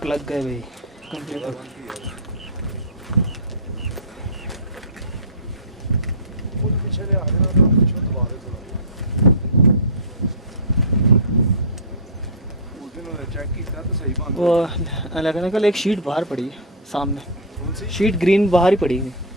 Lamp लग गए भाई कंप्लीट। वो लगने कल एक शीट बाहर पड़ी है सामने, शीट ग्रीन बाहर ही पड़ी है।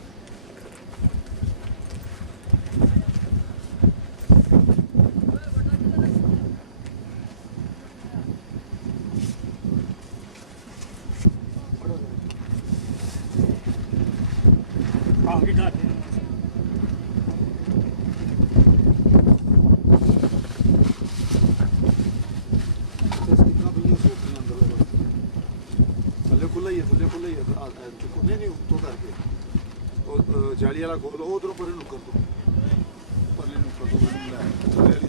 जाली वाला खोलो उधर पर नुकर दो परले नुकर दो ले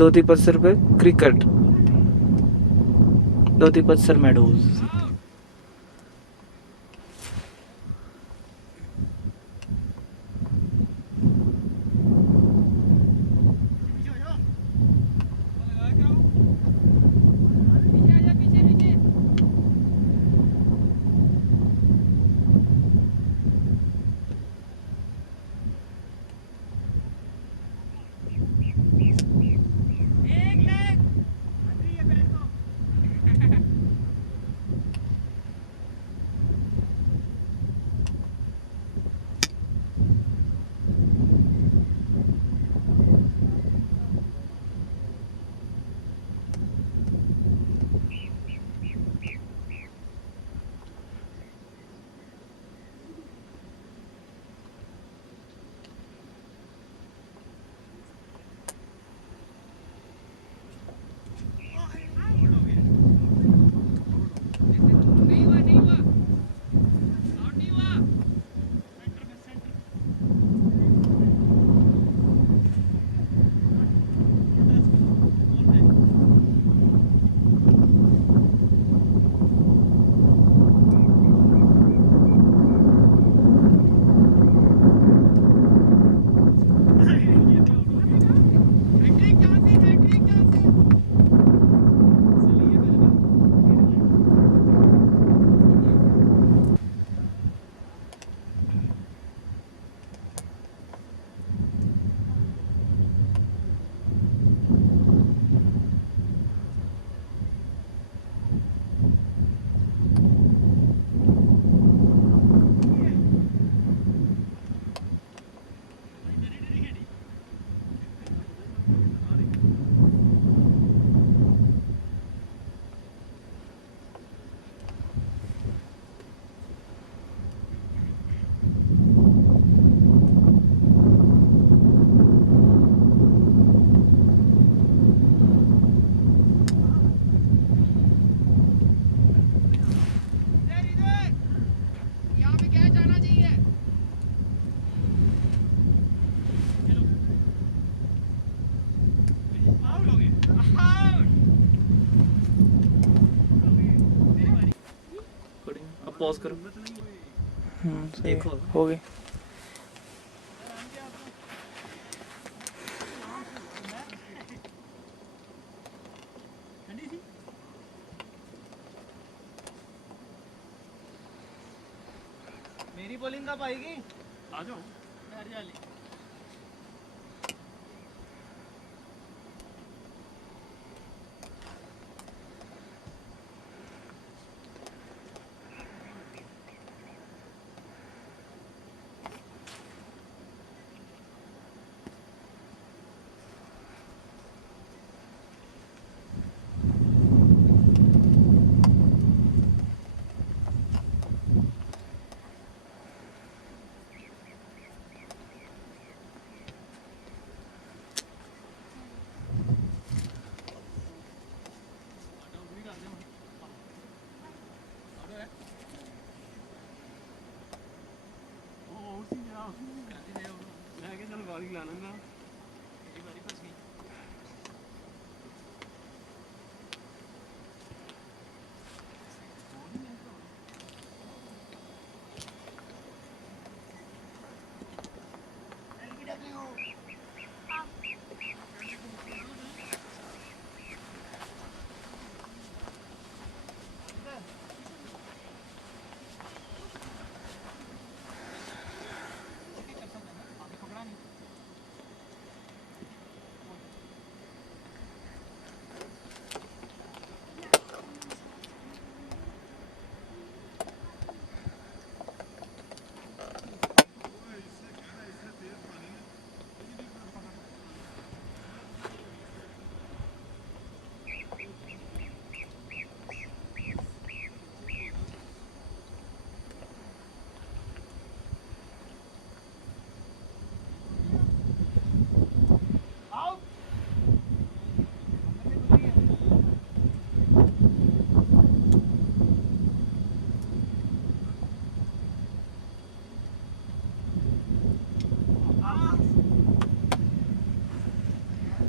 दोतीपत्सर पे क्रिकेट, दोतीपत्सर मेडोज। पॉज करो। देखो हो गए। मेरी बॉलिंग कब आएगी? आ जाओ।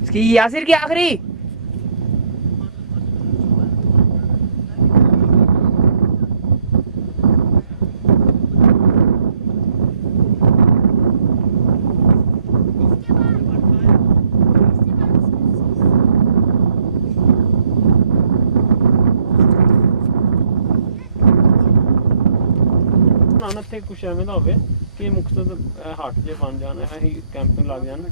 इसकी यासिर की आखिरी ਨਾ ਤੇ ਕੁਛ ਐਵੇਂ ਦਾ ਹੋਵੇ ਕਿ ਮੁਕਤਸਰ ਹੱਟ ਜੇ ਬਣ ਜਾਣ ਅਸੀਂ ਕੈਂਪਿੰਗ ਲੱਗ ਜਾਣ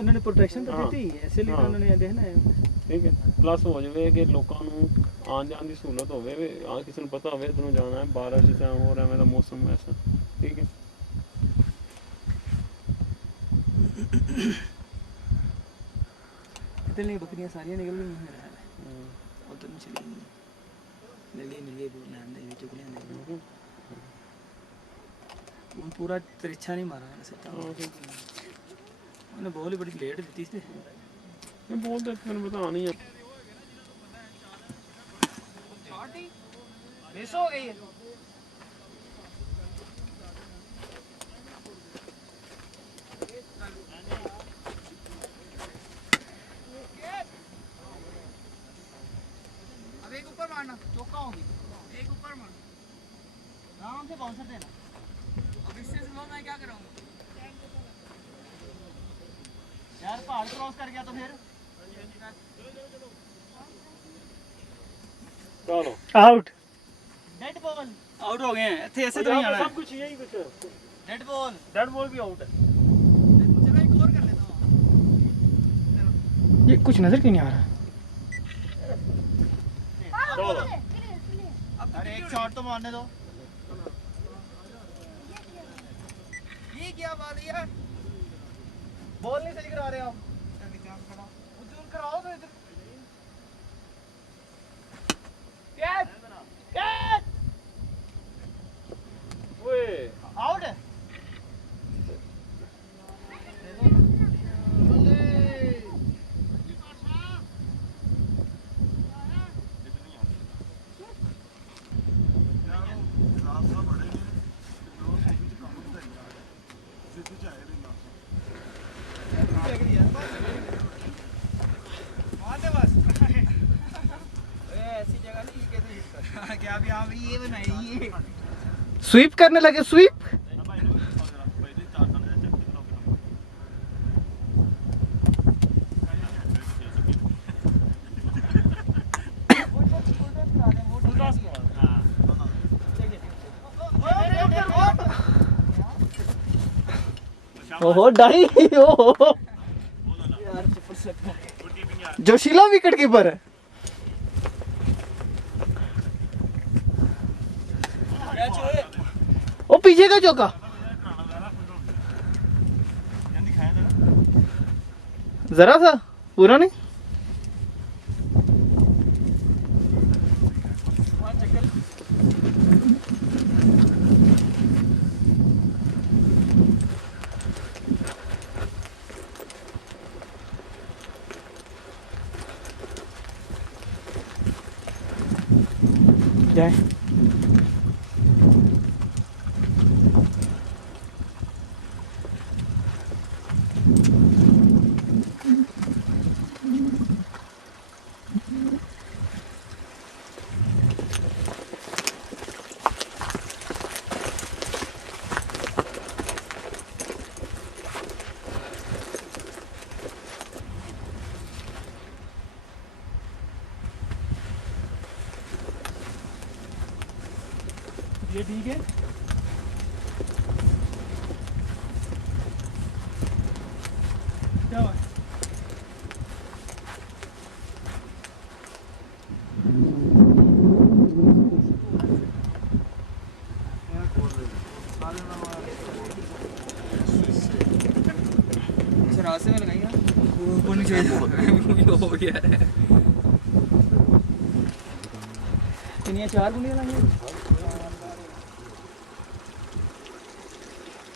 उन्होंने प्रोटेक्शन तो हाँ। दी थी इसलिए हाँ। उन्होंने देखना है ਠੀਕ ਹੈ ਪਲੱਸ ਹੋ ਜਾਵੇ ਕਿ ਲੋਕਾਂ ਨੂੰ ਆਉਣ ਜਾਣ ਦੀ ਸਹੂਲਤ ਹੋਵੇ ਵੀ ਆ ਕਿਸੇ ਨੂੰ ਪਤਾ ਹੋਵੇ ਇੱਧਰੋਂ ਜਾਣਾ ਹੈ ਬਾਰਿਸ਼ ਜਾਂ ਹੋਰ ਐਵੇਂ ਦਾ ਮੌਸਮ ਐਸਾ ਠੀਕ ਹੈ इतनी बकरियां सारियां निकल गई हैं मेरा ख्याल है उधर नहीं चली गई मिल गई वो लैंड दे चुक लेंदे उन पूरा तिरछा नहीं मारा मैंने सीधा उन्हें बॉल ही बड़ी लेट दी थी ਇਹ ਬੋਲਦੇ ਮੈਨੂੰ ਪਤਾ ਨਹੀਂ ਹੈ मिस हो गई अब एक ऊपर मारना चौका होगी एक ऊपर मार आराम से बाउंसर देना अब इससे स्लो मैं क्या कराऊंगा यार पहाड़ क्रॉस कर गया तो फिर ਚਲੋ आउट डेड बॉल आउट हो गए हैं ਇੱਥੇ ऐसे तो नहीं आना सब कुछ यही कुछ डेड बॉल डेड बॉल भी आउट है चलो एक और कर लेता हूं ये कुछ नजर क्यों नहीं आ रहा अरे एक शॉट तो मारने दो ये क्या बात है यार बॉल नहीं सही करा रहे आप उधर कराओ तो इधर कैच कैच ओए आउट है ਰਾਸਤਾ ਬੜੇ ਨੇ ਜੋ ਵਿੱਚ ਕੰਮ ਹੁੰਦਾ ਯਾਰ ਸਿੱਧੀ ਚਾਹੇ ਦੇ ਨਾ ऐसी जगह नहीं कैसे क्या भी आप ये बनाइए स्वीप करने लगे स्वीप ओहो डाई ओहो जोशीला विकेट कीपर है ओ पीछे का चौका जरा सा पूरा नहीं जाए ये ठीक है। क्या हुआ? अच्छा रास्ते में लगाएंगे वो ऊपर नहीं चाहिए हो गया है कितनी 4 गुंडियां लगाएंगे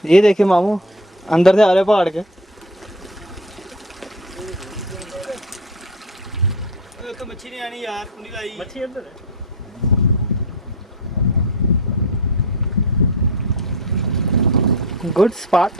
ये देखे मामू अंदर से आ रहे पहाड़ के तो मच्छी नहीं आनी यार कुंडी लाई मच्छी अंदर है। गुड स्पॉट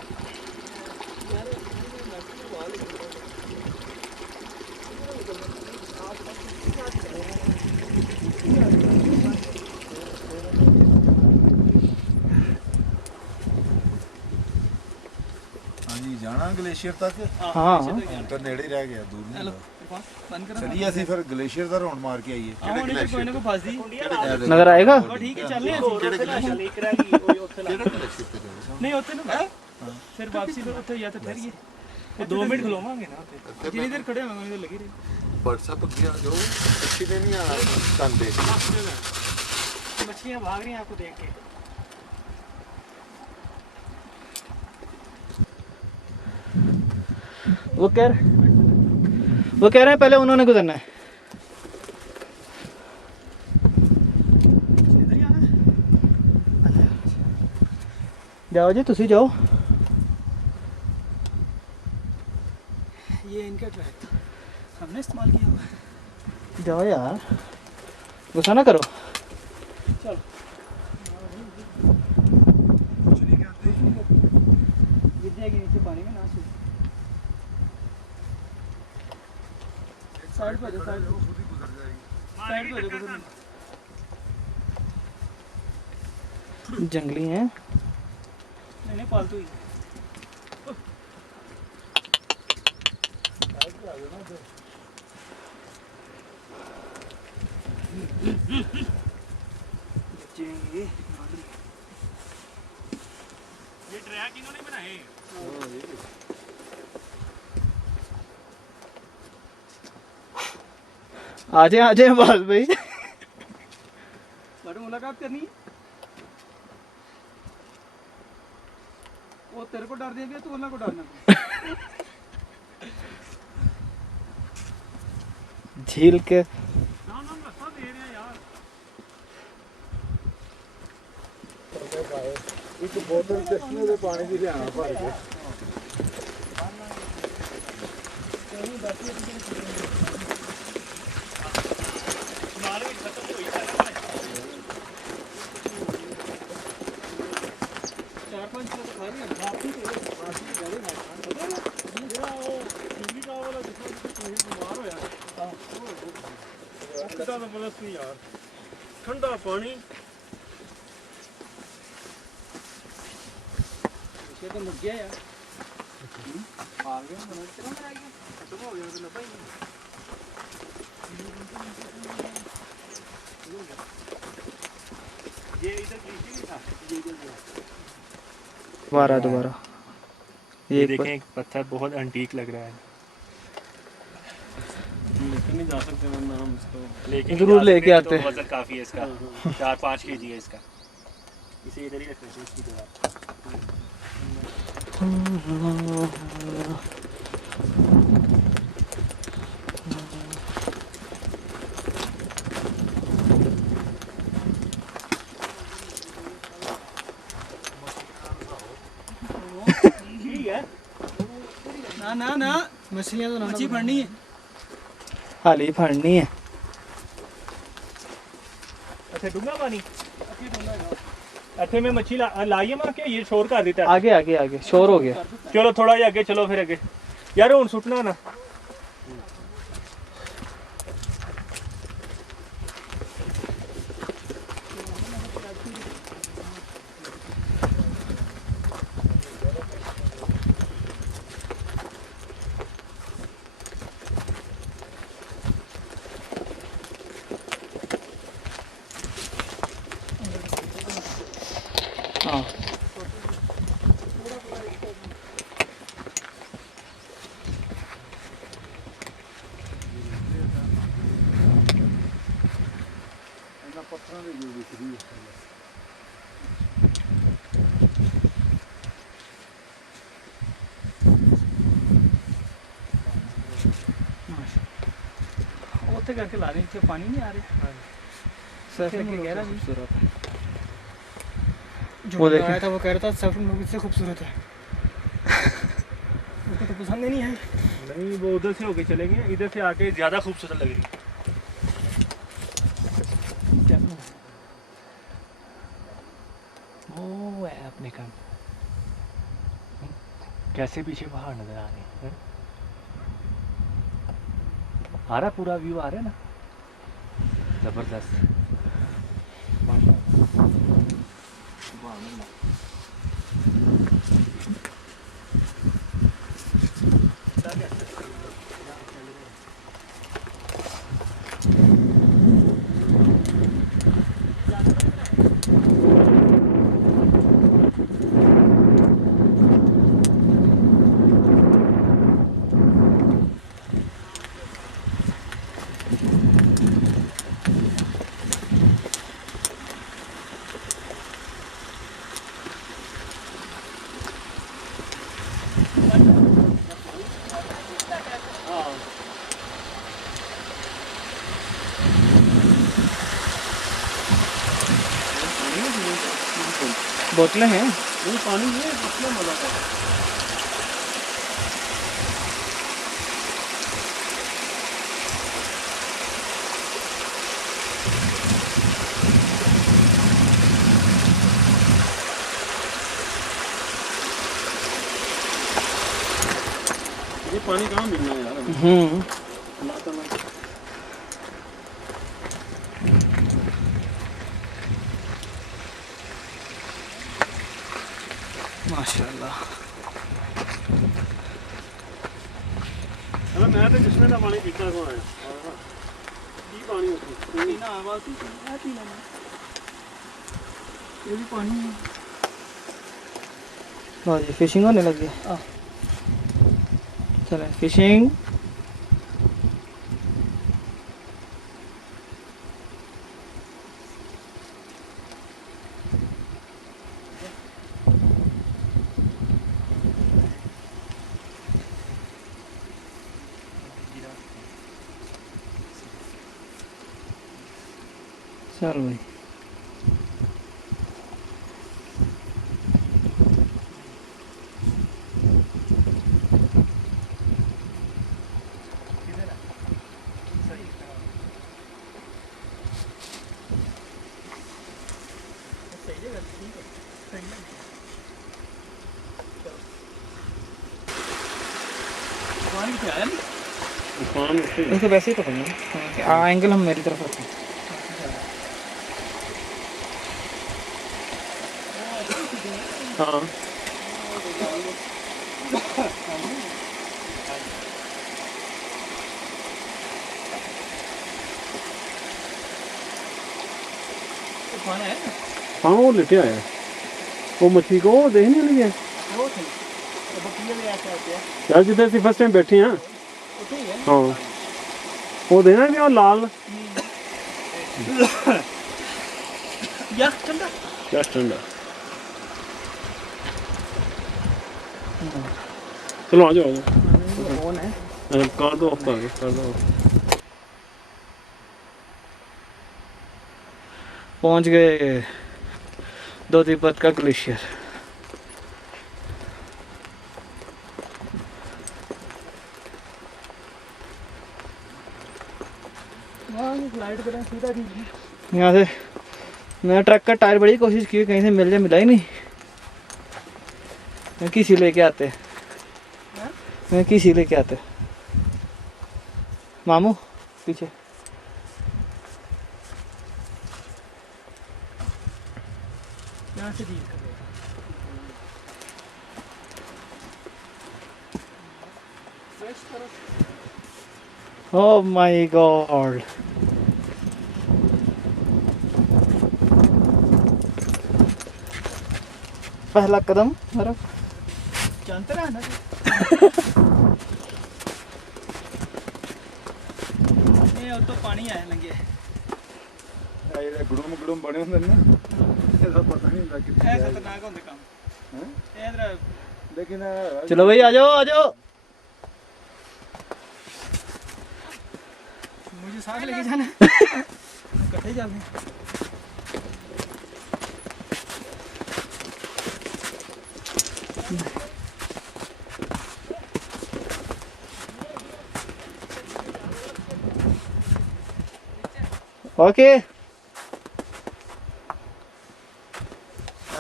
ਹਾਂਜੀ ਜਾਣਾ ਗਲੇਸ਼ੀਅਰ ਤੱਕ हाँ ਹੁਣ ਤਾਂ ਨੇੜੇ ਹੀ ਰਹਿ ਗਿਆ ਦੂਰ ਨਹੀਂ हेलो ਹੁੰਦਾ। बंद करो ਚਲੀਏ ਅਸੀਂ ਫਿਰ ਗਲੇਸ਼ੀਅਰ ਦਾ ਰਾਉਂਡ ਮਾਰ ਕੇ ਆਈਏ कोई ना कोई फंस दी ਕਿਹੜੇ नजर आएगा ठीक है चल ਕਿਹੜੇ ਗਲੇਸ਼ੀਅਰ ਇੱਕ ਰਹਿ ਗਈ ਉਹ ਉੱਥੇ ਲਾ। ਕਿਹੜੇ ਗਲੇਸ਼ੀਅਰ ਤੇ ਜਾਣਾ नहीं होते ना फिर वापसी फिर उत्थे या तो फिर ये ਉਹ 2 ਮਿੰਟ ਖਲੋਵਾਂਗੇ ਨਾ ਉੱਥੇ। जितनी देर खड़े होंगे उतनी देर लगी रही WhatsApp किया जो अच्छी ने नहीं आना तंदे मछलियाँ भाग रही हैं आपको देख के। वो कह रहे हैं पहले उन्होंने गुजरना है जाओ जी तुसी जाओ ये इनका ट्रैक था हमने इस्तेमाल किया हुआ है जाओ यार गुस्सा ना करो चलो गिर जाएगी नीचे पानी में ना सूख साइड पे साइड साइड पे जंगली हैं नहीं पालतू ही ये ट्रैक इन्होंने बनाए। आ जाए बाल भाई बड़ी मुलाकात करनी है वो तेरे को डर देंगे तो उन्हें को डरना झील के ना ना रास्ता दे रहे हैं यार। एक बोतल चश्मे ਦੇ ਪਾਣੀ ਦੀ ਲਿਆਣਾ ਭਰ ਕੇ नाले भी खत्म हो ही जाना है। 4-5 किलो तो खा रही है बाकी तो मेरा वो चुंगी का वाला जिसमें कोई बीमार हो यार। कितना जबरदस्त नहीं यार। ठंडा पानी। ये तो मुक गया यार आ गया बना के चला आएगा खत्म हो गया तो लगा ही नहीं ये इधर नीचे नहीं था। ये इधर गया। दोबारा ये देखें एक पत्थर बहुत एंटीक लग रहा है। लेकिन नहीं जा सकते वरना हम इसको लेकिन जरूर लेके आते हैं। वजन काफी है इसका। 4-5 केजी है इसका। इसे इधर ही रखना चाहिए इसकी जगह। ठीक है ना मछलियाँ तो मछली फड़नी है हाली फड़नी है अच्छा डूंगा पानी अच्छे में मच्छी लाइए मार के ये शोर कर देता है। आगे शोर हो गया चलो थोड़ा ही आगे चलो फिर आगे यार हुन सुटना ना ਉੱਥੇ ਕਰਕੇ ਲਾ ਦੇ, ਇੱਥੇ ਪਾਣੀ ਨਹੀਂ ਆ ਰਿਹਾ। सर्फिंग कह रहा खूबसूरत है। जो वो देखें। आया था वो कह रहा था सर्फिंग मूवी से खूबसूरत है। उसको तो पसंद ही नहीं आई। नहीं, वो उधर से होके चले गए, इधर से आके ज़्यादा खूबसूरत लग रही। वो है अपने काम। कैसे पीछे पहाड़ नजर आ रहे हैं। आ रहा पूरा व्यू आ रहा है ना, जबरदस्त। बोतलें हैं। नहीं पानी ये कितना मजा है। ये पानी कहाँ मिलना है यार। माशाल्लाह। अरे मैं तो जिसमें ना पानी पीता को आया की पानी होती ना आवाज ही आती ना। ये भी पानी है। हाँ जी, फिशिंग होने लगी है। चलें फिशिंग। चल भाई। पानी उसको वैसे ही पकड़ना। एंगल हम मेरी तरफ रखें। हाँ हाँ वो लेटे आया वो मछली को वो देखने लगी है यार जिधर से फर्स्ट टाइम बैठे हैं। हाँ वो देना भी और लाल क्या ठंडा। चलो आ जाओ कर दो कर दो। पहुंच गए दो तिब्बत का ग्लेशियर। यहाँ से मैं ट्रक का टायर बड़ी कोशिश की, कहीं से मिल जाए, मिला ही नहीं। मैं किसी लेके आते मामू पीछे। यहाँ से डील कर ओह माय गॉड। पहला कदम मेरा जानते रहा ना। ये तो पानी आया लगे ਇਹ ਗੁੜਮ ਗੁੜਮ ਬਣੇ ਹੁੰਦੇ ਨੇ ਨਾ, ਇਹਦਾ ਪਤਾ ਨਹੀਂ ਹੁੰਦਾ ਕਿੱਥੇ ਇਹ ਖਤਰਨਾਕ ਹੁੰਦੇ ਕੰਮ। ਹੈ। ਇਹ ਇਧਰ लेकिन चलो भाई आ जाओ आ जाओ। मुझे साथ लेके जाना कटे जाते हैं। ओके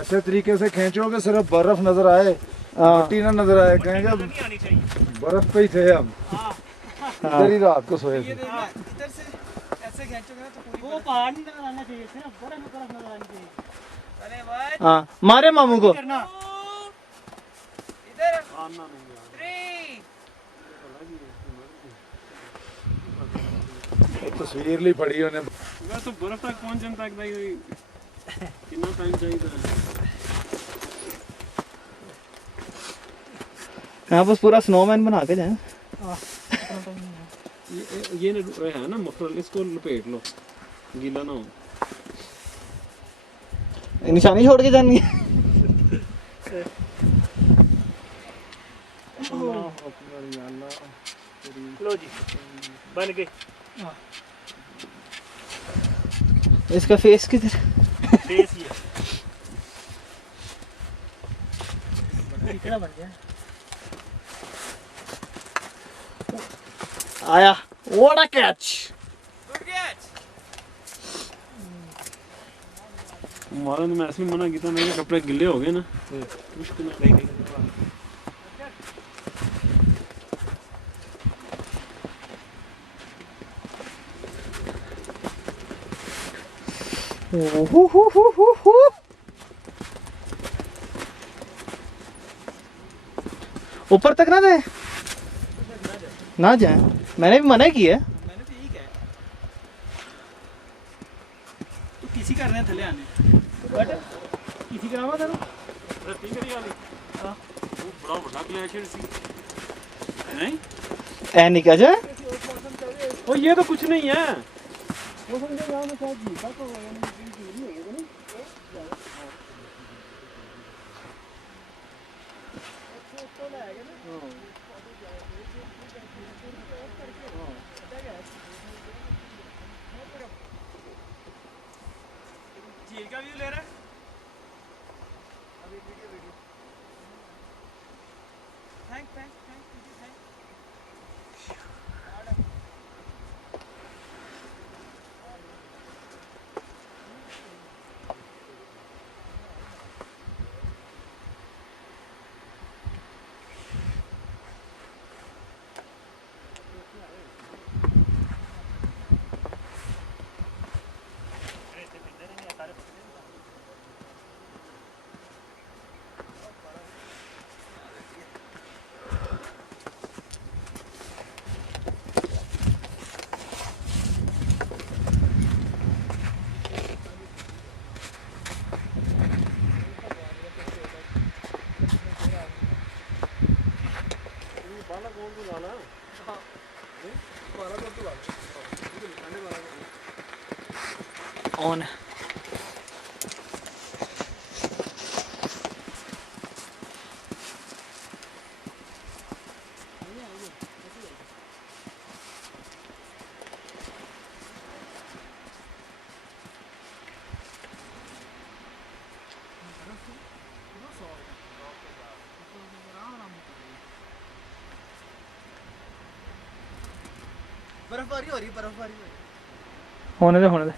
ऐसे तरीके से खींचोगे सिर्फ बर्फ नजर आए, मिट्टी ना नजर आए, कहेंगे नहीं आनी चाहिए। बर्फ पे ही थे हम, इधर ही रात को सोए थे। इधर से ऐसे खींचोगे ना तो पूरी वो पहाड़ नहीं नजर आना चाहिए, सिर्फ बर्फ नजर आनी चाहिए। अरे भाई हाँ मारे मामू को। करना इधर आना नहीं यार। 3 एक तस्वीर ली पड़ी उन्हें। मैं तो बर्फ तक पहुंचने तक भाई कितना टाइम चाहिए। यहाँ बस पूरा स्नोमैन बना के जाए। ये है ना मफरल, इसको लपेट लो गीला ना हो। निशानी छोड़ के जानी है। लो जी बन गई। इसका फेस किधर? फेस ये कितना बन गया। आया व्हाट अ कैच। हमारा तो मैं ऐसे ही मना किया, मेरे कपड़े गिले हो गए ना मुश्किल है। ऊपर तक ना जाए, ना जाए। मैंने भी मना किया। मैंने तो यही कहा तो किसी करने थले आने बट किसी का आवा था ना। ठीक है यार। हां वो बड़ा बड़ा ग्लेशियर सी नहीं ऐ निकल जाए। ओ ये तो कुछ नहीं है। वो समझे गांव में शायद जीता तो नहीं होगा ना। झील का व्यू ले रहा है। Thank thank thank thank. On बर्फबारी हो रही है, बर्फबारी हो रही है। होने दे होने दे।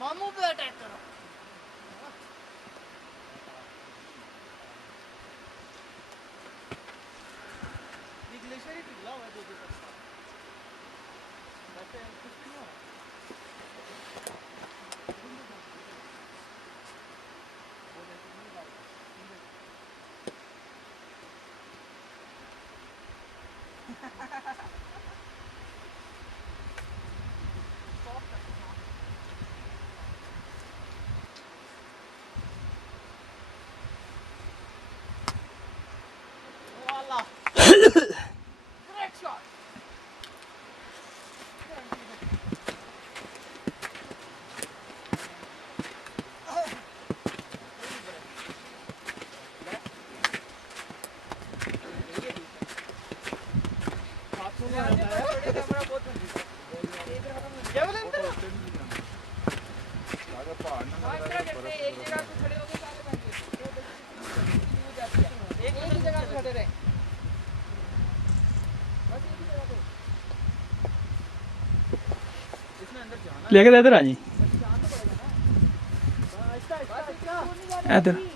मामू पे अटैक करो। ये ग्लेशियर ही पिघला हुआ है 2-2 तक। वैसे कुछ भी नहीं हो रहा। वाला Great shot. जेवलिन तो अगर पहाड़ ना हाँ, इस तरह करते हैं, एक जगह पे खड़े होके सारे बंदे। वो जाती है। एक ही जगह पे खड़े रहे। बस एक ही जगह पे। इसमें अंदर जाना लेके इधर आ जी जान तो पड़ेगा ना। आहिस्ता बस आहिस्ता इतनी दूर नहीं जाने इधर। लगी।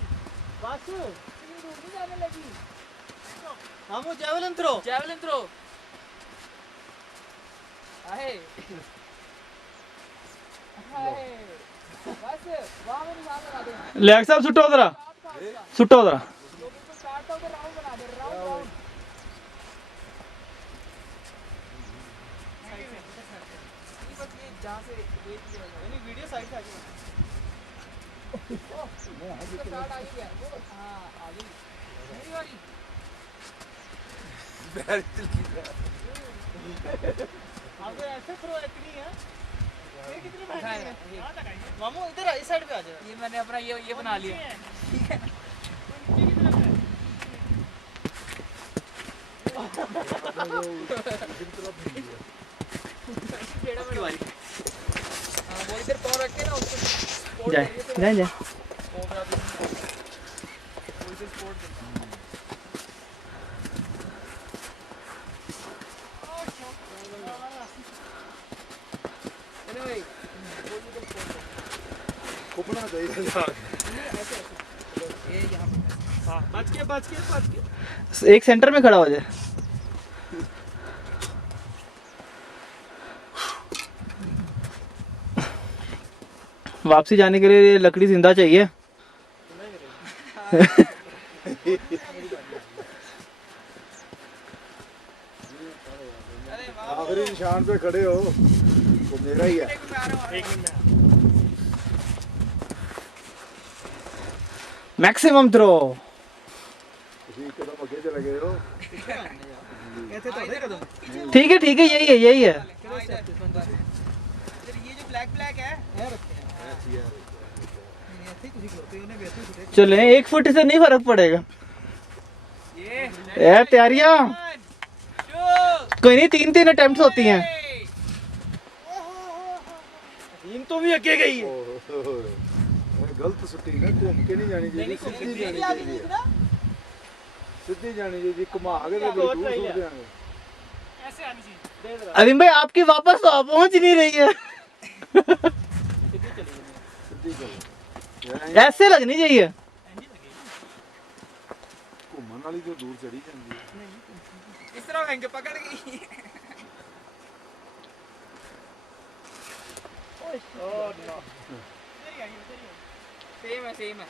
बस इतनी दूर नहीं जाने लगी। मामू जेवलिन थ्रो Javelin throw. आहे। आहे। बस वहाँ में निशान लगा दे। लेग साहब सुट्टो उधर सुट्टो उधर जो बिल्कुल काटता उधर राउंड बना दे, राउंड। ये बस ये जहाँ से एक ही जगह है। यानी वीडियो साइड से आगे इसका शॉट आ गया। वो हाँ आ गई। मेरी वाली। आपको ऐसे थ्रो इतनी है ये कितनी महंगी है ये मामू इधर इस साइड पे आ जाओ मैंने अपना ये बना लिया। टेढ़ा मेढ़ा। हाँ, वो इधर पाँव रख के ना उसको support जाए करिए तो जाए जाए वो मेरा भी नहीं होगा। वो इसे support करता है। चलो भाई, वो इधर support करता है। कुपना चाहिए नहीं, ऐसे। चलो, ये यहाँ पे। बच के एक सेंटर में खड़ा हो जाए वापसी जाने के लिए लकड़ी जिंदा चाहिए आखिरी निशान पे खड़े हो तो मेरा ही है। मैक्सिमम थ्रो ਤੁਸੀਂ ਇੱਕਦਮ ਅੱਗੇ ਚਲੇ ਗਏ ਹੋ। ऐसे तो है कदम ठीक है यही है हाँ, इधर ये जो ब्लैक ब्लैक है रखते हैं ऐसी है। ऐसे ही कुछ करते हैं उन्हें वैसे ही छुटे चले 1 फुट से नहीं फर्क पड़ेगा ये ए तैयारियां कोई नहीं 3-3 अटेम्प्ट्स होती हैं इन तो भी अके गई है ਇਹ ਗਲਤ ਸੁੱਟੀ ਨਾ ਘੁੰਮ ਕੇ ਨਹੀਂ ਜਾਣੀ ਚਾਹੀਦੀ ਸਿੱਧੀ ਜਾਣੀ ਚਾਹੀਦੀ ਹੈ। ਸਿੱਧੀ ਜਾਣੀ ਚਾਹੀਦੀ ਘੁਮਾ ਕੇ ਤੇ ਦੂਰ ਸੁੱਟ ਦਿਆਂਗੇ। ऐसे आनी चाहिए अलीम भाई आपकी वापस तो आप पहुंच ही नहीं रही है ਸਿੱਧੀ ਚੱਲ ऐसे लगनी चाहिए ਘੁੰਮਣ ਵਾਲੀ ਜੋ ਦੂਰ ਚੜੀ ਜਾਂਦੀ ਹੈ। इस तरह हैंगे पकड़ गई। सेम है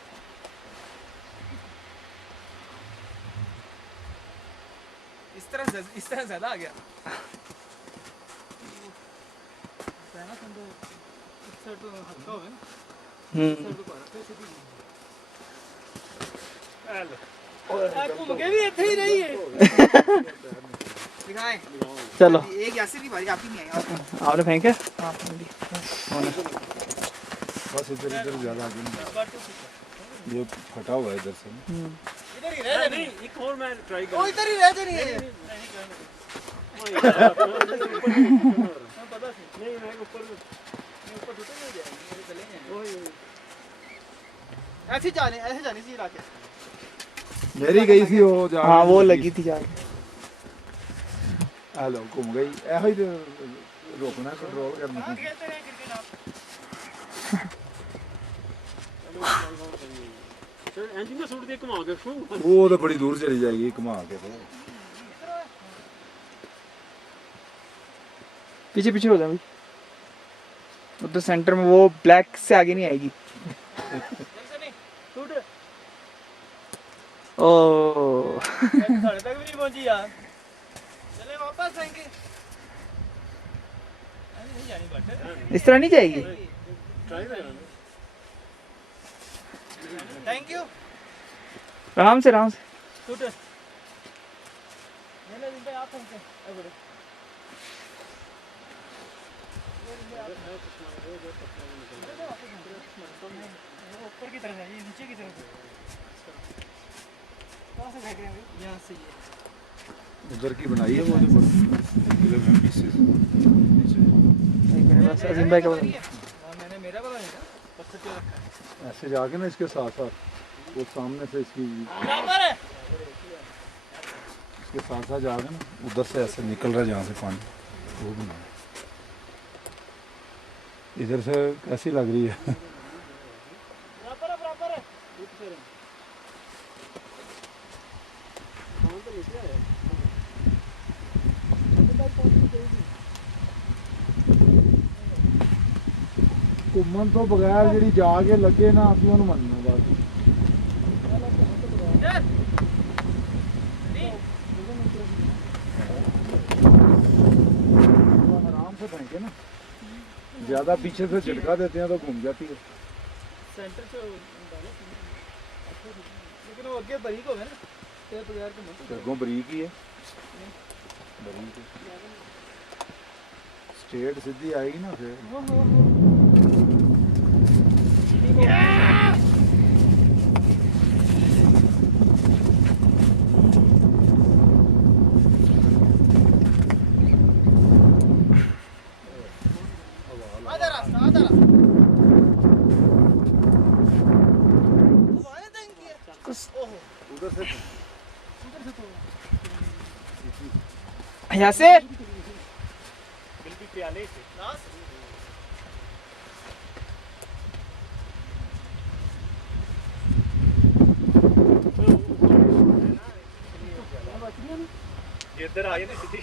इस तरह ज्यादा आ गया। पहना संदो इस साइड तो हल्का होवे ना हम्म तो पर फिर सीधी घूम के भी इतने ही रही है दिखाएं। चलो एक यासिर की बारी आपकी नहीं आई। आपने फेंके बस इधर इधर ज्यादा आगे नहीं। ये फटा हुआ है इधर से। इधर ही रह नहीं एक और मैं ट्राई ओ इधर ही रह जानी है नहीं मैं ऊपर छूटे नहीं जाएंगे मेरे गले में ऐसे जाने चाहिए राके मेरी गई थी वो जा हाँ वो लगी थी जाके हेलो घूम गई ऐसे ही तो रोकना कंट्रोल करना खेलते हैं क्रिकेट आप ਇੰਜ ਨਾ ਸੁੱਟ ਦੇ ਘੁਮਾ ਕੇ ਸ਼ੂ वो तो बड़ी दूर चली जाएगी घुमा के तो पीछे पीछे हो जाओ उधर सेंटर में, वो ब्लैक से आगे नहीं आएगी। ओ साढ़े तक भी नहीं पहुंची यार, चले वापस आएंगे। नहीं जानी बट इस तरह नहीं जाएगी। ट्राई कर थैंक यू। आराम से आराम से। टूट मैंने दिन पे आप पहुंचे अब बड़े ऊपर की तरफ है, ये नीचे की तरफ है। कहाँ से फेंक रहे हैं भाई? यहाँ से ये उधर की बनाई है वो तो किलो में पीसेस एक मिनट बस, अजीम भाई का बता। हाँ, मैंने मेरा बनाया था, पत्थर क्यों रखा है? ऐसे जाके ना इसके साथ साथ वो सामने से इसकी बराबर है। इसके साथ साथ जाके ना उधर से ऐसे निकल रहा है जहाँ से पानी वो बना इधर से कैसी लग रही है बराबर है, बराबर है। ਘੁੰਮਣ ਤੋਂ ਬਗੈਰ ਜਿਹੜੀ ਜਾ ਕੇ ਲੱਗੇ ਨਾ ਅਸੀਂ ਉਹਨੂੰ ਮੰਨਣਾ ਬਸ आराम से फेंके ना, ज्यादा पीछे से झटका देते हैं तो घूम जाती है। सेंटर से लेकिन वो आगे बारीक हो गया ना, तेरे बगैर के मत गो बरीक ही है, बरीक स्ट्रेट सीधी आएगी ना फिर आधा रास्ता, आधा रास्ता। आया था इनकी है। ओहो, उधर से यहाँ से बिल्कुल प्याले से लास्ट। ये इधर आ गए ना सीधी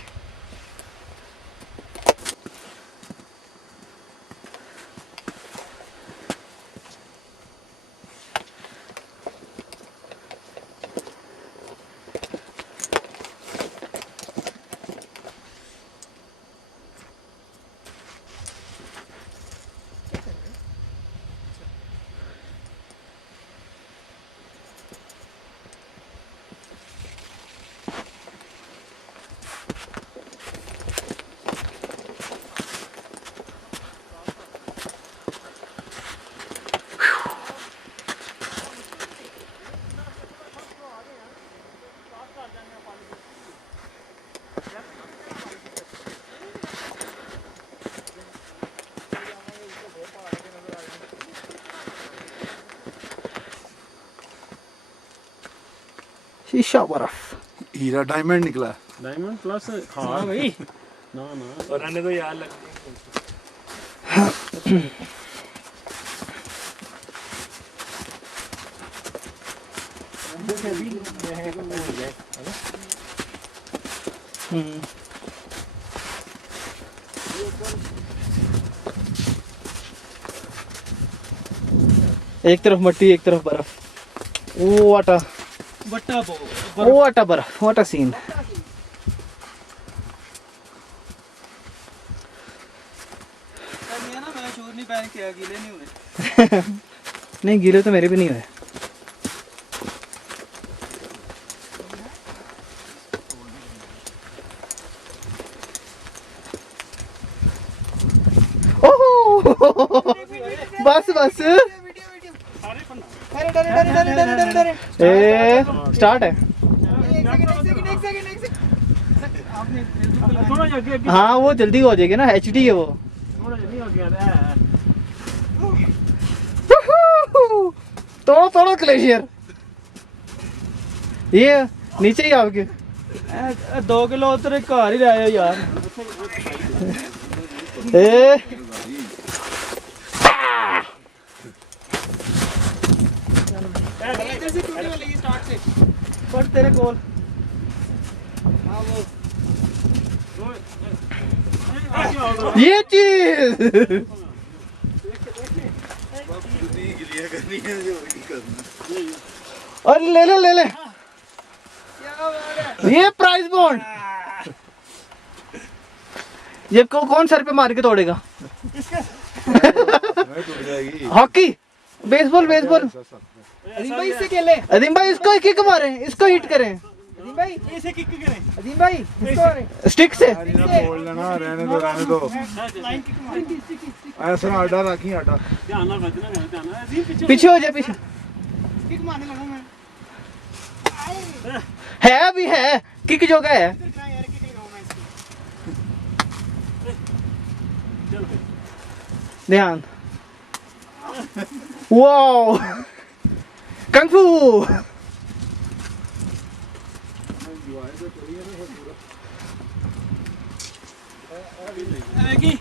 शीशा बर्फ। हीरा डायमंड निकला। डायमंड प्लस हाँ भाई ना ना और रहने तो यार लग एक तरफ मट्टी एक तरफ बर्फ। ओ वाटा बट्टा बो ओ वाटा बर्फ, वाटा सीन। मैं ना मैं शूज नहीं पहन के गीले नहीं हुए। नहीं गीले तो मेरे भी नहीं हुए। ओहो बस बस ए स्टार्ट है। थोड़ा आगे आगे हाँ वो जल्दी हो जाएगी ना, HD है वो। थोड़ा नहीं हो गया तोड़ो तोड़ो ग्लेशियर। ये नीचे ही आपके 2 किलो उधर घर ही रहे हो यार। ए तेरे कोल ये चीज गिलिया करनी है जो वही करना। और ले ले ले ले ये प्राइस बॉन्ड ये कौन सर पे मार के तोड़ेगा? टूट जाएगी। हॉकी बेसबॉल बेसबॉल अजीम भाई इससे खेले। अदीम भाई इसको किक मारें, इसको हिट करें अजीम भाई इसे किक करें। अजीम भाई इसको स्टिक से। अरे ना बोल लेना, रहने दो रहने दो। लाइन किक मार। ऐसा ना आटा रखी आटा। ध्यान ना बजना मैं ध्यान ना अजीम पीछे हो जा पीछे। किक मारने लगा मैं। है अभी है किक जो का है। यार किक लगाऊं मैं इसको। ध्यान वाओ कंग फू आएगी।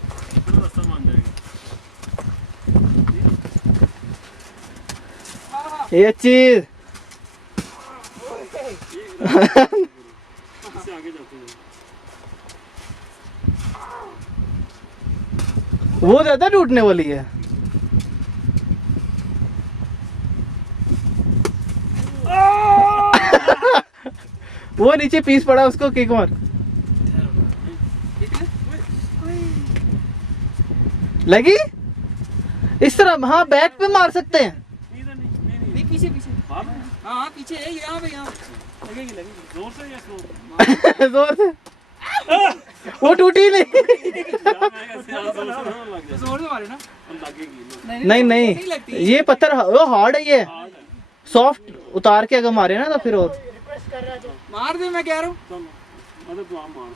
रास्ता मान जाएगा। ये चीज इससे आगे जाते हैं। वो ज्यादा टूटने वाली है। वो नीचे पीस पड़ा उसको किक मार। लगी इस तरह। हाँ बैक पे मार सकते हैं। नहीं पीछे पीछे। बाहर हाँ पीछे है यहाँ पे यहाँ लगेगी लगेगी। जोर से या स्लो? जोर से वो टूटी नहीं। यार मैं कैसे जोर से ना लग जाए। जोर से मारे ना। लगेगी नहीं नहीं लगती। ये पत्थर वो हार्ड है। ये हार्ड है। सॉफ्ट उतार के अगर मारे ना तो फिर और मार दे मैं कह रहा हूँ। चलो मतलब तू आम मार।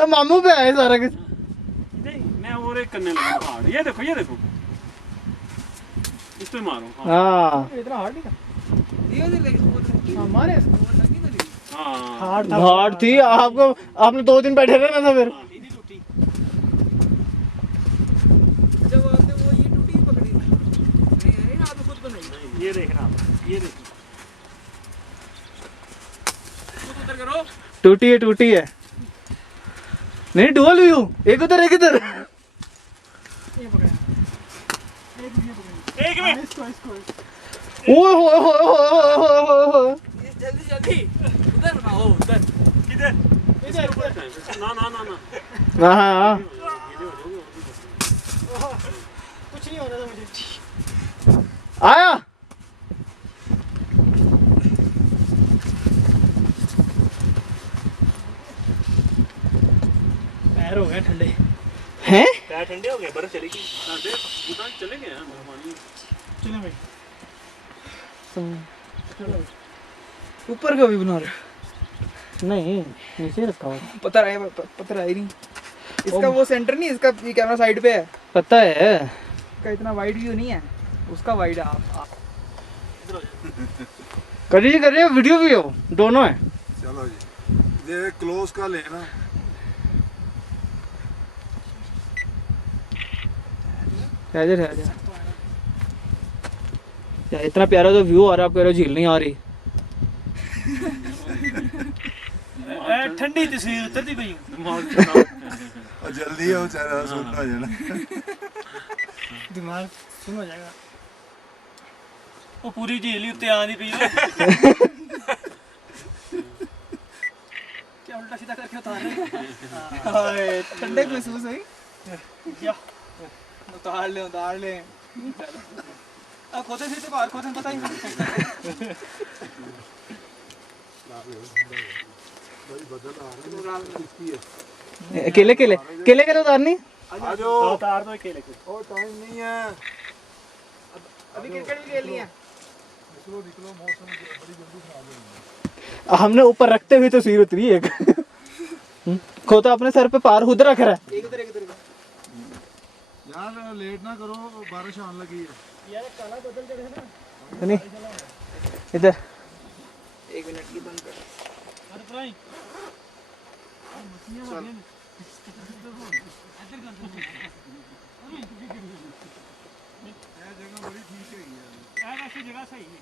अब मामू पे आए सारा कुछ। नहीं मैं और एक करने लगा हार्ड। ये देखो इस पे मारो। हाँ इतना हार्ड नहीं था। ये उधर लगी वो लगी। हाँ मारे इसको वो लगी तो लगी। हाँ हार्ड थी। आपको आपने 2 दिन बैठे रहना था फिर। इतनी टूटी। जब आपने वो ये टूटी पकड़ी। नहीं अरे हाथ में खुद बनाई। ये देखना ये देख। खुद उधर करो। टूटी है नहीं डुअल व्यू। एक उधर एक इधर। ये पकड़ा। एक में इसको इसको। ओए होए होए होए होए होए होए। ये जल्दी जल्दी उधर बनाओ उधर। किधर? इधर ना हाँ हाँ कुछ नहीं होना था मुझे। आया। पैर हो गए ठंडे। हैं पैर ठंडे हो गए। बर्फ चली गई। भूटान चले गए हैं पानी। चलो भाई। ऊपर का भी बना रहे नहीं नीचे रखा हुआ। पत्थर आए नहीं इसका वो सेंटर नहीं इसका ये कैमरा साइड पे है पता है इसका इतना वाइड व्यू नहीं है उसका वाइड है आप करिए वीडियो भी हो दोनों है। चलो जी ये क्लोज का लेना। रह जा यार इतना प्यारा तो व्यू आ रहा है। आप कह रहे हो झील नहीं आ रही। ठंडी तस्वीर उतरती पई। और जल्दी है बेचारा सुन हो जाना। दिमाग सुन हो जाएगा। वो पूरी झील ही उत्ते आंदी पई है। क्या उल्टा सीधा करके उतार रहे हैं। ठंडक महसूस हुई या उतार ले अब खोते थे बाहर खोते पता ही नहीं। केले उतारनी। आ जाओ उतार दो केले को। और टाइम नहीं है। अभी क्रिकेट भी खेल लिया निकलो मौसम बड़ी जल्दी खराब हो जाएगा। हमने ऊपर रखते हुए तस्वीर उतरी एक। खोता अपने सर पे पार खुद रख रहा है। एक उधर यार लेट ना करो बारिश आने लगी है। यार काला बदल चढ़े ना। नहीं इधर 1 मिनट की बंद कर अरे भाई जगह बड़ी ठीक है जगह सही है।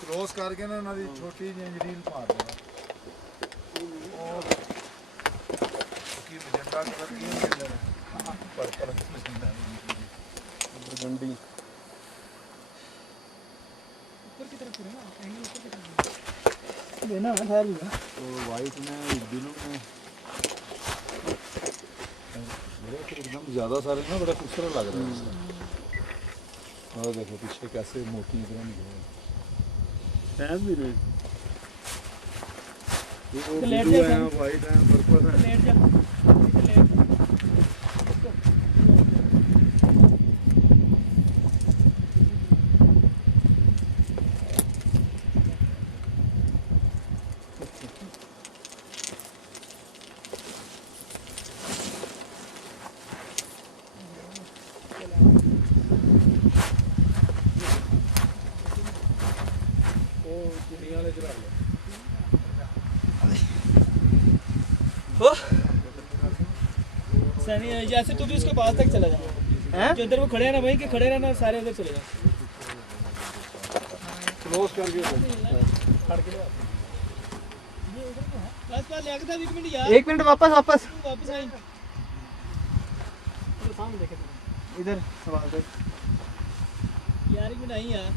ਕ੍ਰੋਸ ਕਰਕੇ ਨਾ ਉਹਨਾਂ ਦੀ ਛੋਟੀ ਜਿਹੀ ਜਰੀਲ ਮਾਰ ਦੇਣਾ ਉਹ ਕੀ ਮਜੰਟਾ ਕਲਰ ਕੀ ਹੁੰਦਾ ਹੈ ਪਰਪਲ ਮਜੰਟਾ गंडी देना है ठहर लिया तो वाइट में ब्लू में मेरे को एकदम ज़्यादा सारे ना बड़ा खूबसूरत लग रहा है और देखो पीछे कैसे मोती एकदम निकले शायद भी नहीं वो ब्लू है वाइट है पर्पल है लेट जा सनी जैसे तू भी उसके पास तक चला जा हैं जो उधर वो खड़े हैं ना भाई के खड़े रहना सारे उधर चले जाओ क्लोज करके बस ले आके 1 मिनट यार 1 मिनट वापस वापस आई तो सामने देखे इधर सवाल कर यार 1 मिनट आई यार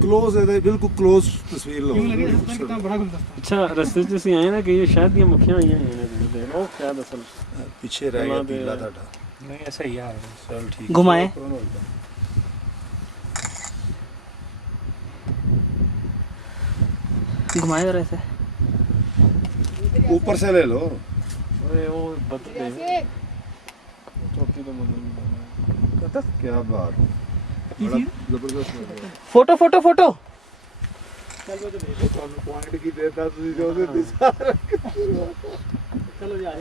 क्लोज है बिल्कुल क्लोज तस्वीर लो कितना बड़ा गुलदस्ता अच्छा रस्ते से ਅਸੀਂ ਆਏ ਨਾ कि ये शायद ये मुखिया आईਆਂ हैं ने देख लो शायद असल पीछे रह गया पीला था नहीं ऐसा ही यार चल ठीक घुमाए घुमाए जरा ऐसे ऊपर से ले लो अरे वो बता दे चौथी तो मतलब क्या बात बड़ा जबरदस्त लग रहा है फोटो फोटो फोटो पॉइंट की देता तुझे जो दे चलो जा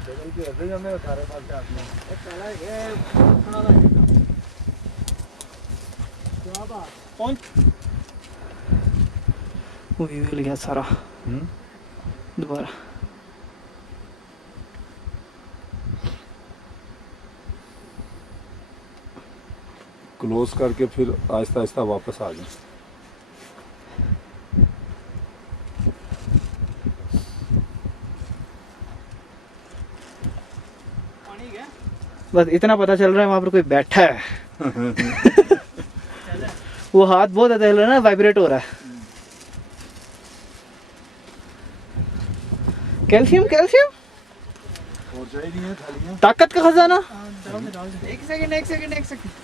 बदल के ऐसे जाने सारे पास से आते हैं चला ये खड़ा रहा क्या बात कौन वो भी मिल गया सारा दोबारा क्लोज करके फिर आहिस्ता आहिस्ता वापस आ जाए पानी गया बस इतना पता चल रहा है वहां पर कोई बैठा है वो हाथ बहुत ज्यादा हिल रहा है ना वाइब्रेट हो रहा है कैल्शियम कैल्शियम और चाहिए है थालियां ताकत का खजाना एक सेकंड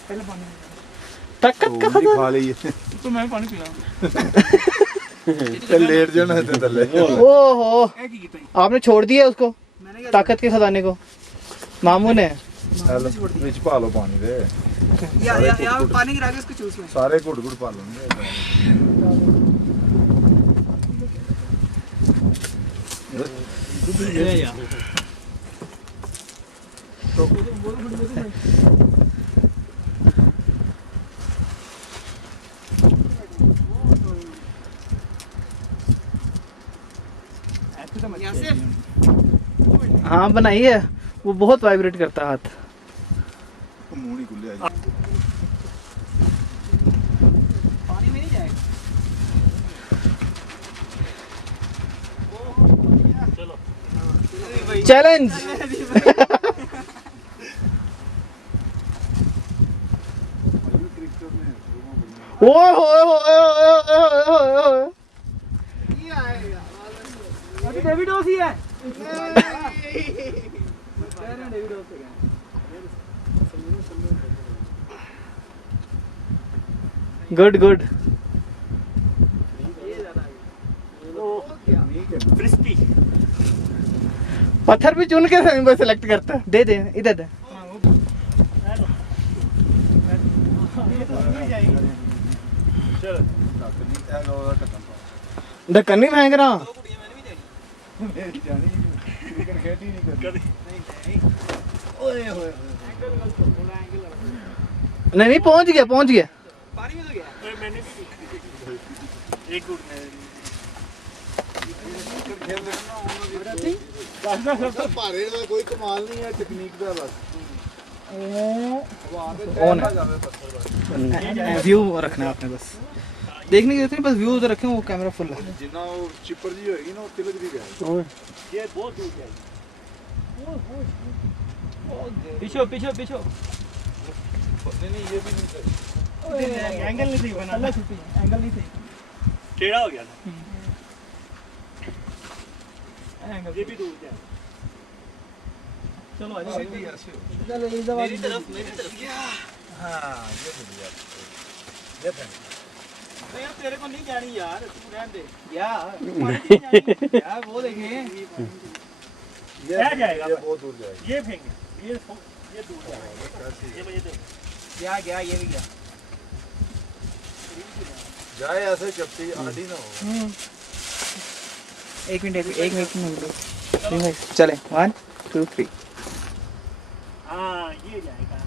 पहले पानी ताकत का तो खजाना खा ली तो मैं पानी पी रहा तो लेट जाना है तले ओहो है की कीता आपने छोड़ दिया उसको मैंने क्या ताकत के खजाने को मामू ने चल विच पा लो पानी दे या पानी गिरा के इसको चूस ले सारे घुट घुट पा लो हाँ बनाई है वो बहुत वाइब्रेट करता है हाथ मुंह नहीं खुले आज पानी में नहीं जाएगा चैलेंज ओए होए होए होए अभी डेविड ओस ही है गुड गुड फ्रिस्पी पत्थर भी चुन के सेलेक्ट करता है दे दे इधर दे ढक्कन नहीं फेंक रहा मेरी जानी क्रिकेट खेल ही नहीं करती ओए होए नहीं नहीं पहुंच गया पानी में तो गया मैंने भी एक गुट ਭਾਰੇ ਦਾ ਕੋਈ ਕਮਾਲ ਨਹੀਂ ਹੈ ਟੈਕਨੀਕ ਦਾ ਬਸ ऑन है व्यू रखना है आपने बस देखने की जरूरत नहीं बस व्यू उधर रखें वो कैमरा फुल है ਜਿੰਨਾ ਉਹ ਚਿੱਪਰ ਜੀ ਹੋਏਗੀ ਨਾ ਉਹ ਤਿਲਕ ਦੀ ਜਾਏ ये बहुत दूर जाएगी पीछे पीछे पीछे नहीं नहीं ये भी नहीं सही एंगल नहीं सही बना अल्लाह छुट्टी एंगल नहीं सही टेढ़ा हो गया था एंगल ये भी दूर जाएगा चलो आ जाओ सीधी ऐसे हो मेरी तरफ हाँ ये बढ़िया ये फैन तो यार तेरे को नहीं जानी यार तू रहने दे यार वो देखें ये जाएगा ये बहुत दूर जाएगा ये फेंगे ये दूर जाएगा ये मुझे दे गया गया ये भी गया जाए ऐसे चपटी आधी ना हो एक मिनट चले 1 2 3 हाँ ये जाएगा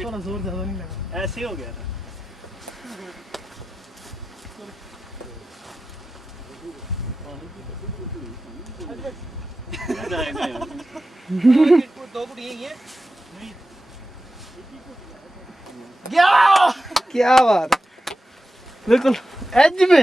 थोड़ा जोर ज्यादा नहीं लगा ऐसे हो गया था जाएगा यार दो गुट यही है क्या बात है बिल्कुल एज पे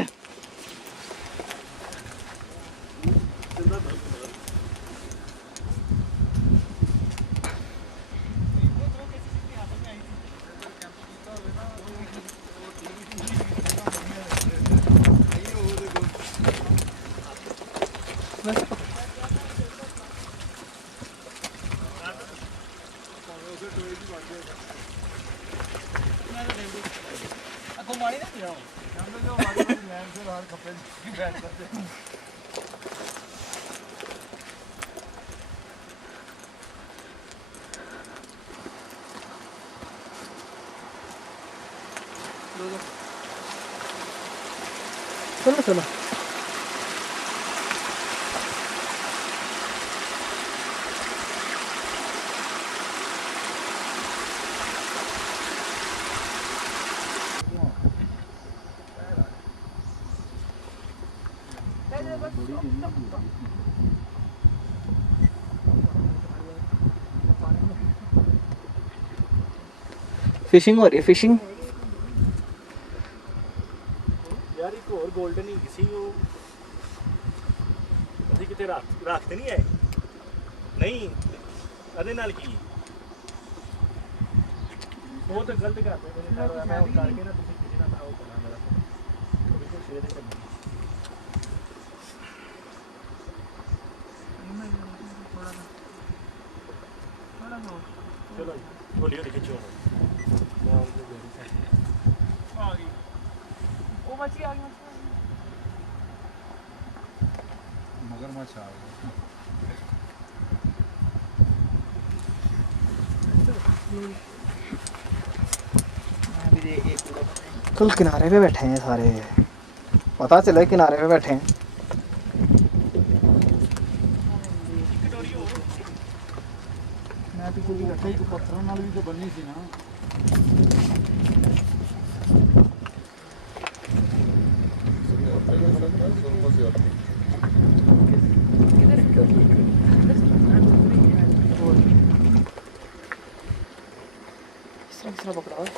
घुमानी ना पिया ਕਹਿੰਦੇ ਜੋ ਹਮਾਰੇ ਕੋਲ ਲੈਂਡ ਸੇ ਬਾਹਰ ਖੱਪੇ ਦੀ ਬੈਠ ਕਰਦੇ चलो चलो फिशिंग हो रही है फिशिंग यार एक और गोल्डन ही किसी को ਅਸੀਂ ਕਿਤੇ ਰੱਖਦੇ ਨਹੀਂ ਆਏ ਨਹੀਂ ਅਦੇ ਨਾਲ ਕੀ ਉਹ ਤਾਂ ਗਲਤ ਕਰਦੇ ਨੇ ਮੈਂ ਉਹ ਕਰਕੇ ਨਾ ਤੁਸੀਂ ਕਿਸੇ ਨਾਲ ਉਹ ਕਰਨਾ ਮੇਰਾ ਬਿਲਕੁਲ ਸ਼ੇਅਰ ਕਰਨਾ ਚਲੋ ਹੌਲੀ ਹੌਲੀ ਖਿੱਚੋ आ गई वो मछली आ गई मगरमच्छ आ गया कल किनारे पे बैठे हैं सारे पता चला किनारे पे बैठे हैं मैं तो कुछ रखा ही तो पत्थरों नाल भी तो बननी थी ना किस तरह पकड़ा हुआ है?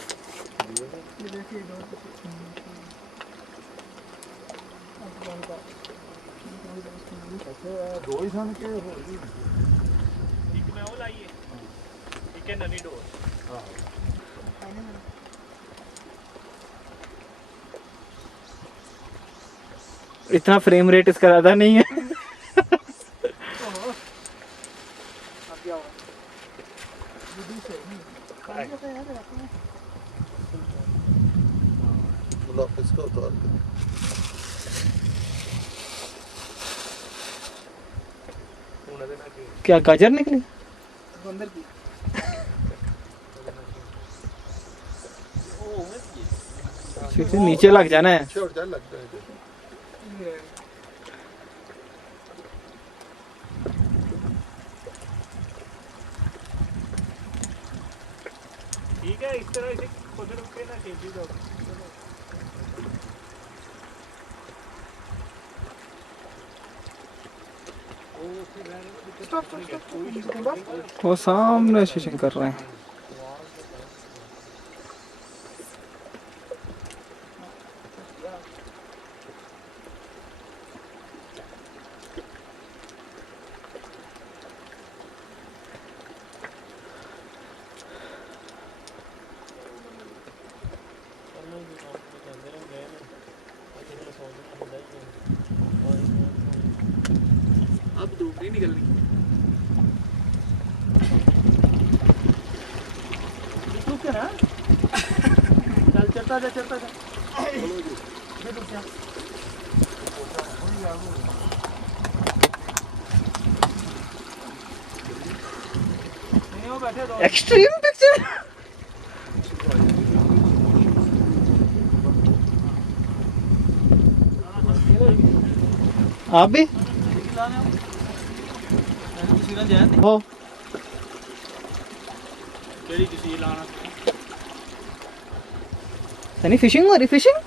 दो ही सन के हो जी ਇੱਕ ਮੈਂ ਉਹ ਲਾਈਏ ਇੱਕ ਹੈ ਨਵੀਂ ਡੋਰ इतना फ्रेम रेट इसका ज्यादा नहीं है गुलाब इसको उतार दे ਉਹਨਾਂ ਦੇ ਨਾਲ ਕੀ क्या गाजर निकली अंदर की फिर नीचे लग जाना है छोड़ जा लगता है ठीक है, इस तरह इसे खुद रुके ना खेल जाओ। वो सामने फिशिंग कर रहे हैं। अब धूप नहीं निकल रही। तू क्या ना चल चलता जा चलता जा नहीं वो बैठे दो एक्सट्रीम पिक्चर। आप भी हो केड़ी किसी लाना सनी फिशिंग हो रही फिशिंग।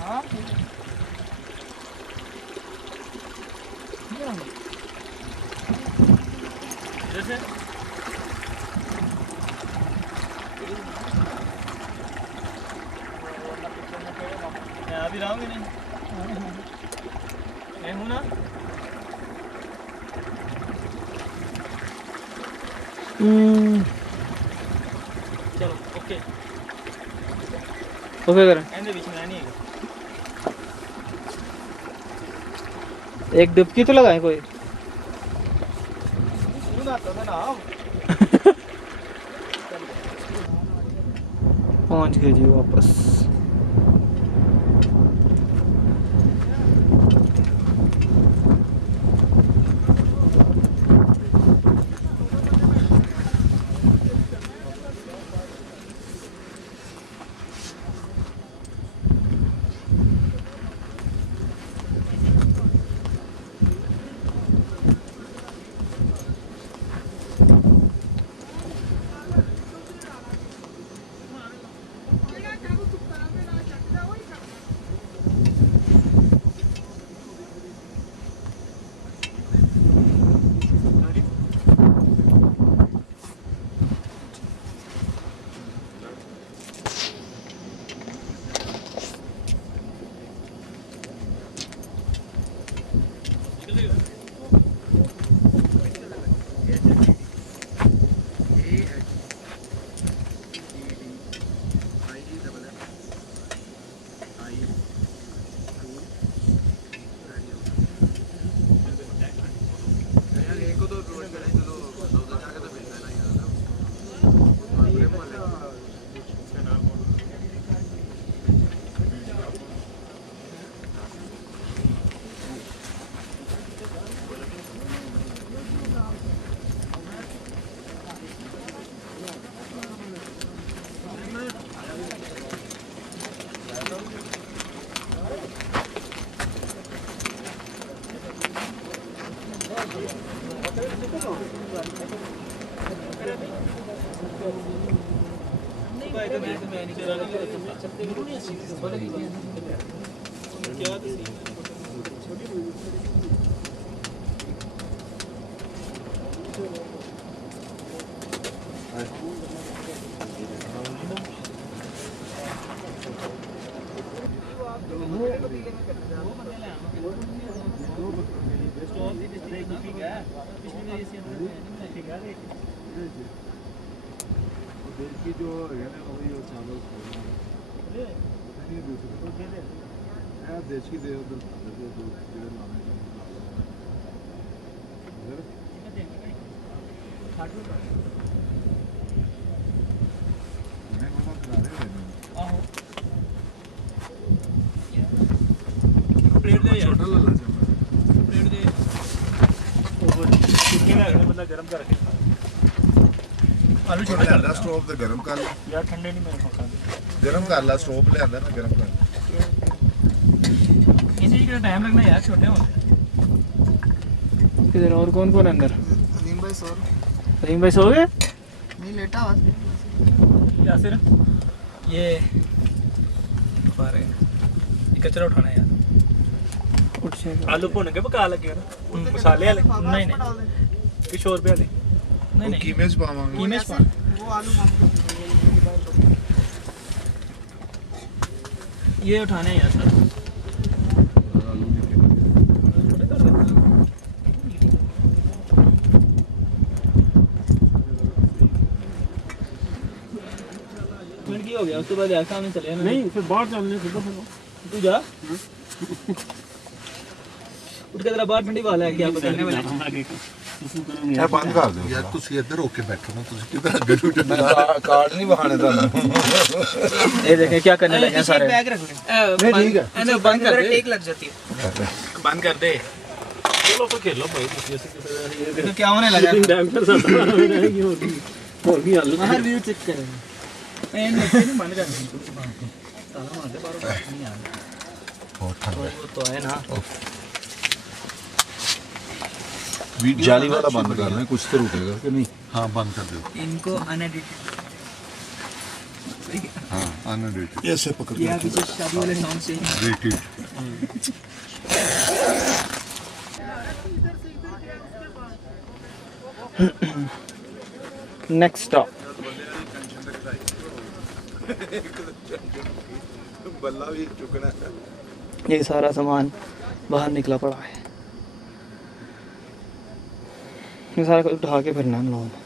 हां जैसे मैं अभी रहूंगी नहीं मैं हूं ना चलो ओके ओके करें। एंड बीच में नहीं है एक डुबकी तो लगाएं कोई। ना तो ना पहुंच गए जी वापस। की जो है ना वही और चावल नहीं दूसरे यार देश की दे उधर जो जो लाने का उधर मैं वो करा रहे हैं आहो प्लेट दे यार छोटा लल्ला से प्लेट दे ऊपर कितना बंदा गरम कर रखे आलू छोटा लिया स्टोव ਤੇ ਗਰਮ ਕਰ ਲੈ यार ठंडे नहीं मेरे पका ਗਰਮ ਕਰ ਲੈ ਸਟੋਵ ਲਿਆਂਦਾ ਨਾ ਗਰਮ ਕਰ इसी का टाइम लगना यार छोटे होते किधर और कौन कौन है अंदर? अजीम भाई सो रहीम भाई सो गए? नहीं लेटा हुआ यासिर ये कचरा उठाना है यार। उठ जाएगा। आलू भुन के पका लगे ना मसाले वाले? नहीं नहीं किश और पे वाले? नहीं नहीं कीमे च पावांगे। कीमे च पा वो आलू मामू ये उठाने हैं यार सर। मिनट की हो गया उसके बाद यार सामने चले जाना। नहीं फिर बाहर चलने से तो तू जा उठ के तेरा बाहर ठंडी वाला है क्या पकड़ने वाला ਇਹ ਬੰਦ ਕਰ ਦਿਓ ਯਾਰ ਤੁਸੀਂ ਇੱਧਰ ਹੋ ਕੇ ਬੈਠੋ ਨਾ ਤੁਸੀਂ ਕਿਧਰ ਅੱਗੇ ਨੂੰ ਕਾਰਡ ਨਹੀਂ ਬਹਾਨੇ ਤੁਹਾਨੂੰ ये देखें क्या करने लगे हैं सारे। बैग रख ले नहीं ठीक है ऐसे बंद कर दे टेक लग जाती है बंद कर दे। चलो फिर खेलो भाई ਤੁਸੀਂ ਅਸੀਂ तो क्या होने लगा है? ਟਾਈਮ ਫਿਰ ਸਾਡਾ रहेगी और भी हाल बाहर व्यू चेक करेंगे एंड ऐसे नहीं बंद कर ताला मार दे बाहर नहीं आ बहुत ठंड है वो तो है ना। जाली वाला बंद कर लें कुछ तो रुकेगा कि नहीं हाँ बंद कर दो इनको अनएडिटेड हाँ अनएडिटेड ऐसे पकड़ या पीछे शादी वाले सॉन्ग से रेटेड नेक्स्ट स्टॉप बल्ला भी चुकना है ये सारा सामान बाहर निकला पड़ा है। ये सारा कुछ उठा के फिरना हम लोगों ने।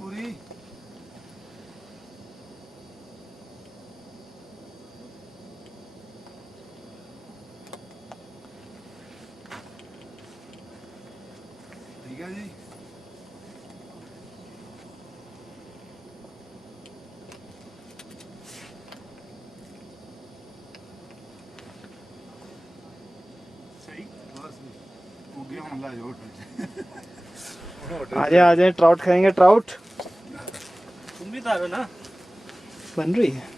पूरी ठीक है जी सही बस हो गया हमला जो आ जाए ट्राउट खाएंगे ट्राउट तुम भी तारो ना बन रही है।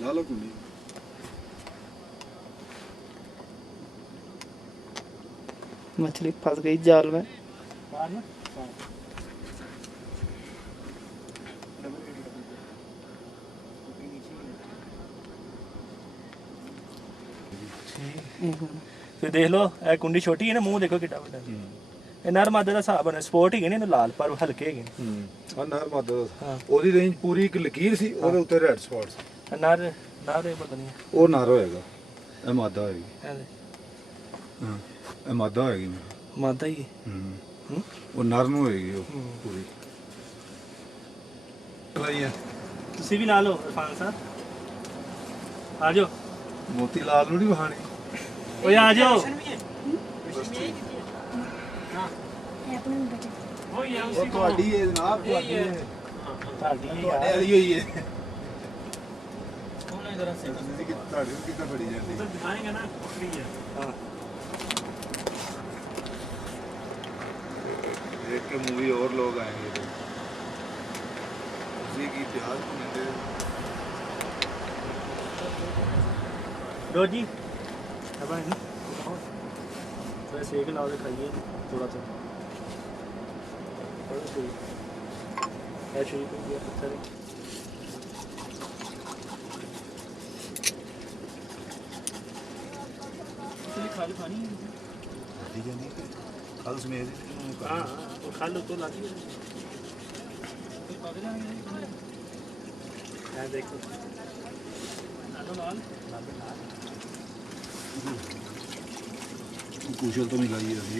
ला लो कुंडी मछली फंस गई जाल में। बाहर ना फिर देख लो ए कुंडी छोटी है ना मुंह देखो कितना बड़ा ਇਹ ਨਰ ਮਾਦੇ ਦਾ ਹਿਸਾਬ ਬਣੇ ਸਪੋਰਟ ਹੀ ਨੇ ਇਹਨੂੰ ਲਾਲ ਪਰ ਹਲਕੇ ਹੈਗੇ ਨੇ ਆ ਨਰ ਮਾਦਾ ਹਾਂ। ਉਹਦੀ ਰੇਂਜ ਪੂਰੀ ਇੱਕ ਲਕੀਰ ਸੀ ਉਹਦੇ ਉੱਤੇ ਰੈੱਡ ਸਪੌਟ ਸੀ ਨਰ ਇਹ ਪਤਾ ਨਹੀਂ ਉਹ ਨਰ ਹੋਏਗਾ ਇਹ ਮਾਦਾ ਹੋਏਗੀ ਇਹਦੇ ਹਾਂ ਇਹ ਮਾਦਾ ਹੋਏਗੀ ਮਾਦਾ ਹੀ ਉਹ ਨਰ ਨੂੰ ਹੋਏਗੀ ਉਹ ਪੂਰੀ ਲਾਈਏ ਤੁਸੀਂ ਵੀ ਨਾਲ ਹੋ ਇਰਫਾਨ ਸਾਹਿਬ ਆ ਜਾਓ ਮੋਤੀ ਲਾਲ ਨੂੰ ਨਹੀਂ ਵਹਾਣੀ ਓਏ ਆ ਜਾਓ ਉਹ ਤੁਹਾਡੀ ਹੈ ਜਨਾਬ ਤੁਹਾਡੀ ਹੈ ਤੁਹਾਡੀ ਹੀ ਤੁਹਾਡੇ ਆ ਵਾਲੀ ਹੋਈ ਹੈ ਉਹਨੇ ਜਰਾ ਸੇ ਤੁਸੀਂ ਕਿ ਤੁਹਾਡੇ ਨੂੰ ਕਿੱਦਾਂ ਫੜੀ ਜਾਂਦੀ ਦਿਖਾਏਗਾ ਨਾ ਬੱਕਰੀ ਹੈ ਹਾਂ देख के मूवी और लोग आएंगे उसी की प्याज को मिलते रोजी अब है थोड़ा सेक लाओ खाइए थोड़ा सा ऐसे ही दिया पत्थर खाली पानी ठीक है नहीं कल उसमें हाँ वो खा लो तो ला दिए देखो कुशल तो मिला ही है